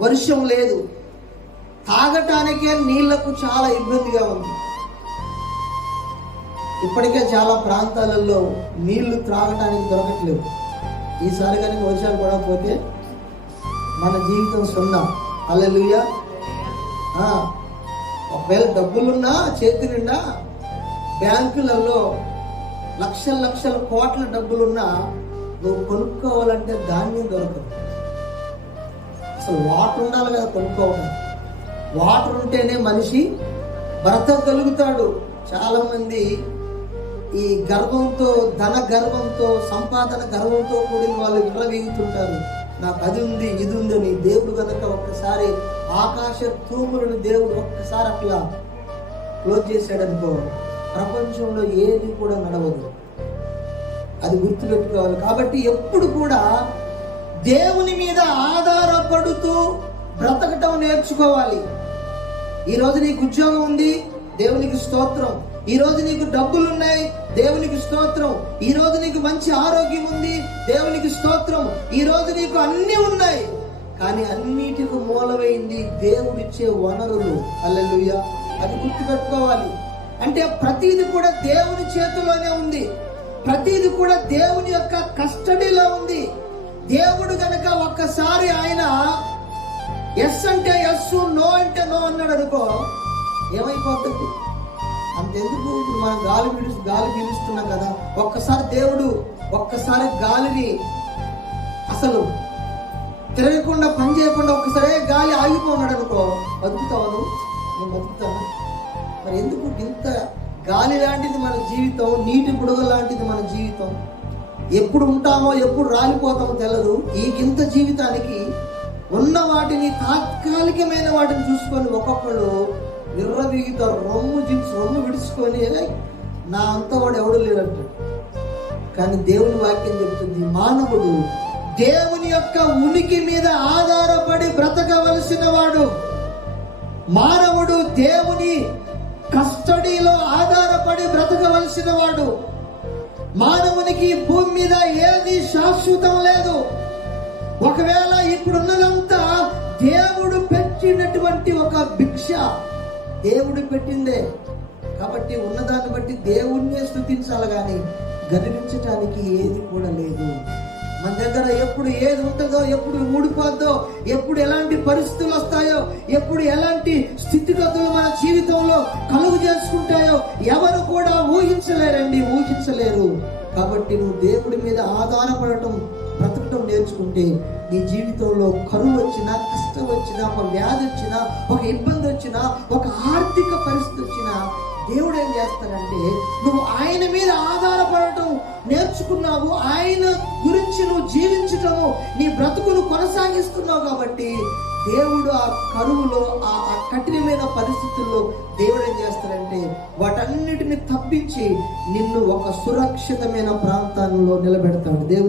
వర్షం లేదు, తాగటానికే నీళ్లకు చాలా ఇబ్బందిగా ఉంది. ఇప్పటికే చాలా ప్రాంతాలలో నీళ్లు త్రాగటానికి దొరకట్లేవు. ఈసారి కానీ వర్షాలు కూడా పోతే మన జీవితం సున్నా. హల్లెలూయా. ఒకవేళ డబ్బులున్నా చేతి నిండా, బ్యాంకులలో లక్షల లక్షల కోట్ల డబ్బులున్నా నువ్వు కొనుక్కోవాలంటే ధాన్యం దొరకదు. అసలు వాటర్ ఉండాలి కదా కొనుక్కోవడం. వాటర్ ఉంటేనే మనిషి బ్రతకగలుగుతాడు. చాలా మంది ఈ గర్వంతో, ధన గర్వంతో, సంపాదన గర్వంతో కూడిన వాళ్ళు విర్రవీగుతుంటారు. నాకు అది ఉంది, ఇది ఉంది అని. దేవుడు కనుక ఒక్కసారి ఆకాశ తూములను దేవుడు ఒక్కసారి అట్లా క్లోజ్ చేశాడనుకో, ప్రపంచంలో ఏది కూడా నడవదు. అది గుర్తుపెట్టుకోవాలి. కాబట్టి ఎప్పుడు కూడా దేవుని మీద ఆధారపడుతూ బ్రతకటం నేర్చుకోవాలి. ఈరోజు నీకు ఉద్యోగం ఉంది, దేవునికి స్తోత్రం. ఈరోజు నీకు డబ్బులు ఉన్నాయి, దేవునికి స్తోత్రం. ఈరోజు నీకు మంచి ఆరోగ్యం ఉంది, దేవునికి స్తోత్రం. ఈరోజు నీకు అన్నీ ఉన్నాయి, కానీ అన్నిటికి మూలమైంది దేవుడిచ్చే వనరులు. హల్లెలూయా. అది గుర్తుపెట్టుకోవాలి. అంటే ప్రతిది కూడా దేవుని చేతిలోనే ఉంది, ప్రతిది కూడా దేవుని యొక్క కస్టడీలో ఉంది. దేవుడు గనక ఒక్కసారి ఆయన ఎస్ అంటే ఎస్, నో అంటే నో అన్నాడు అనుకో, ఏమైపోతుంది? అంతెందుకు, ఇప్పుడు మనం గాలి పీలుస్తున్నాం కదా, ఒక్కసారి దేవుడు ఒక్కసారి గాలిని అసలు తిరగకుండా, పని చేయకుండా ఒక్కసారి గాలి ఆగిపోన్నాడు అనుకో, బతుకుతావు నువ్వు? నేను బతుకుతాను. మరి ఎందుకు ఇంత గాలి లాంటిది మన జీవితం, నీటి బుడగ లాంటిది మన జీవితం. ఎప్పుడు ఉంటామో ఎప్పుడు రాలిపోతామో తెలియదు. ఈ గింత జీవితానికి ఉన్న వాటిని, తాత్కాలికమైన వాటిని చూసుకొని ఒక్కొక్కడు విర్రవీగుతారు. రొమ్ము విడుచుకొని నా అంతవాడు ఎవడు లేదంటాడు. కానీ దేవుని వాక్యం చెబుతుంది, మానవుడు దేవుని యొక్క ఉనికి మీద ఆధారపడి బ్రతకవలసిన వాడు. మానవుడు దేవుని కస్టడీలో ఆధారపడి బ్రతకవలసిన వాడు. మానవునికి భూమి మీద ఏది శాశ్వతం లేదు. ఒకవేళ ఇప్పుడున్నదంతా దేవుడు పెట్టినటువంటి ఒక భిక్ష, దేవుడు పెట్టిందే. కాబట్టి ఉన్నదాన్ని బట్టి దేవుణ్ణే స్తుతించాలి, కానీ గర్వించటానికి ఏది కూడా లేదు. మన దగ్గర ఎప్పుడు ఏది ఉంటుందో, ఎప్పుడు ఊడిపోద్దో, ఎప్పుడు ఎలాంటి పరిస్థితులు వస్తాయో, ఎప్పుడు ఎలాంటి స్థితిగతులు మన జీవితంలో కలుగు చేసుకుంటాయో ఎవరు కూడా ఊహించలేరు. కాబట్టి నువ్వు దేవుడి మీద ఆధారపడటం, బ్రతకటం నేర్చుకుంటే నీ జీవితంలో కరువు వచ్చినా, కష్టం వచ్చినా, ఒక వ్యాధి వచ్చినా, ఒక ఇబ్బంది వచ్చినా, ఒక ఆర్థిక పరిస్థితి వచ్చినా, దేవుడు ఏం చేస్తాడంటే నువ్వు ఆయన మీద ఆధారపడటం నేర్చుకున్నావు, ఆయన గురించి నువ్వు జీవించటము, నీ బ్రతుకును కొనసాగిస్తున్నావు. కాబట్టి దేవుడు ఆ కరువులో, ఆ కఠినమైన పరిస్థితుల్లో దేవుడు ఏం చేస్తాడంటే వాటన్నిటిని తప్పించి నిన్ను ఒక సురక్షితమైన ప్రాంతాల్లో నిలబెడతాడు. దేవుడు